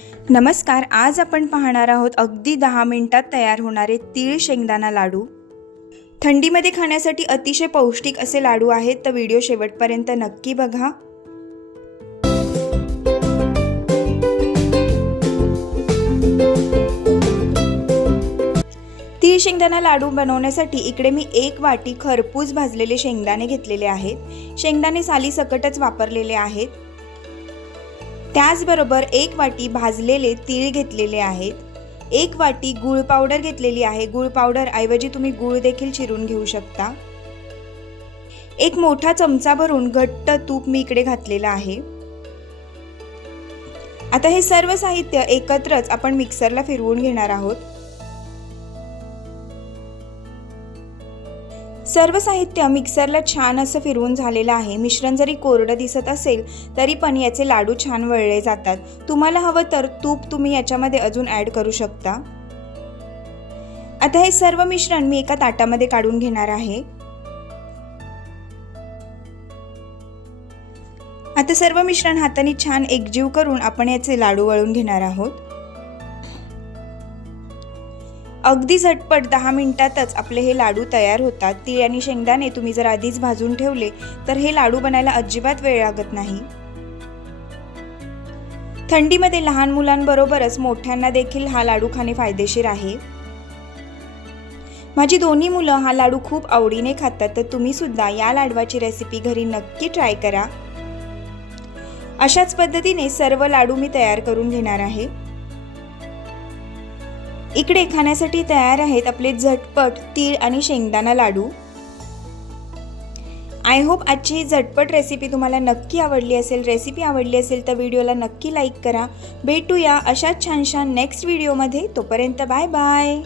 नमस्कार आज आपण पाहणार आहोत अगदी दहा मिनिटात तयार होणारे तीळ शेंगदाणा लाडू. थंडीमध्ये खाण्यासाठी अतिशय पौष्टिक असे लाडू आहेत तर व्हिडिओ शेवटपर्यंत नक्की बघा. तीळ शेंगदाणा लाडू बनवण्यासाठी इकडे मी एक वाटी खरपूस भाजलेले शेंगदाणे घेतलेले आहेत. शेंगदाणे साली सकटच वापरलेले आहेत. त्याचबरोबर एक वाटी भाजलेले तीळ घेतलेले आहेत. एक वाटी गूळ पावडर घेतलेली आहे. गूळ पावडर ऐवजी तुम्ही गूळ देखील चिरून घेऊ शकता. एक मोठा चमचा भरून घट्ट तूप मी इकडे घातलेला आहे. आता हे सर्व साहित्य एकत्रच आपण मिक्सरला फिरवून घेणार आहोत. सर्व साहित्य मिक्सरला छान असं फिरवून झालेलं आहे. मिश्रण जरी कोरडं दिसत असेल तरी पण याचे लाडू छान वळले जातात. तुम्हाला हवं तर तूप तुम्ही याच्यामध्ये अजून ॲड करू शकता. आता हे सर्व मिश्रण मी एका ताटामध्ये काढून घेणार आहे. आता सर्व मिश्रण हाताने छान एकजीव करून आपण याचे लाडू वळून घेणार आहोत. अगदी झटपट दहा मिनिटातच आपले हे लाडू तयार होतात. तीळ आणि शेंगदाणे तुम्ही जर आधीच भाजून ठेवले तर हे लाडू बनायला अजिबात वेळ लागत नाही. थंडीमध्ये लहान मुलांबरोबरच मोठ्यांना देखील हा लाडू खाणे फायदेशीर आहे. माझी दोन्ही मुलं हा लाडू खूप आवडीने खातात तर तुम्ही सुद्धा या लाडवाची रेसिपी घरी नक्की ट्राय करा. अशाच पद्धतीने सर्व लाडू मी तयार करून घेणार आहे. इकडे खाण्यासाठी तयार आहेत आपले झटपट तीळ आणि शेंगदाणा लाडू. आय होप आजची झटपट रेसिपी तुम्हाला नक्की आवडली असेल. रेसिपी आवडली असेल तर व्हिडिओला नक्की लाईक करा. भेटूया अशाच छान छान नेक्स्ट व्हिडिओमध्ये तोपर्यंत बाय बाय